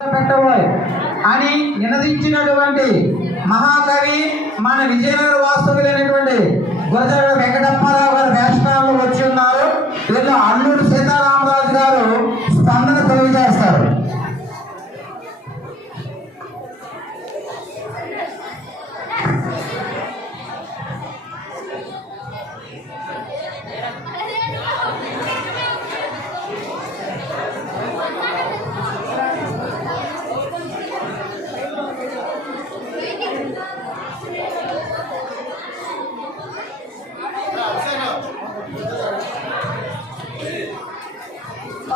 పెట్టబోయ్ అని నినదించినటువంటి మహాకవి మన విజయనగర వాస్తవులైనటువంటి గురజాడ వెంకటప్పారావు గారు రాష్ట్రాల్లో వచ్చి ఉన్నారు. వీళ్ళు అల్లూరి సీతారామరాజు గారు స్పందన తెలియజేస్తారు.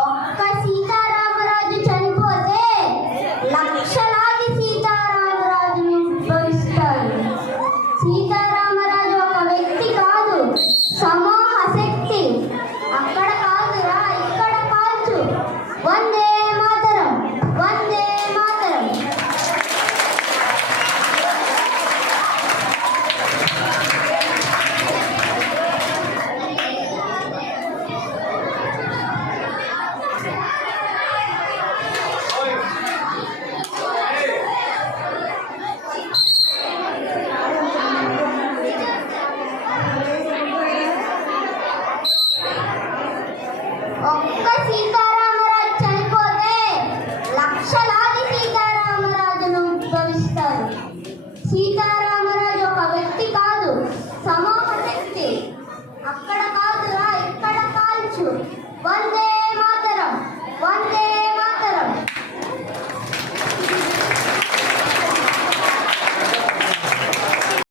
ఒక్క సీతారామరాజు చనిపోతే లక్షలాది సీతారామరాజును ఉద్భవిస్తారు. సీతారామరాజు ఒక వ్యక్తి కాదు, సమూహ శక్తి. అక్కడ కాదురా, ఇక్కడ కాల్చు. వందే మాతరం, వందే మాతరం. ఒక్క సీత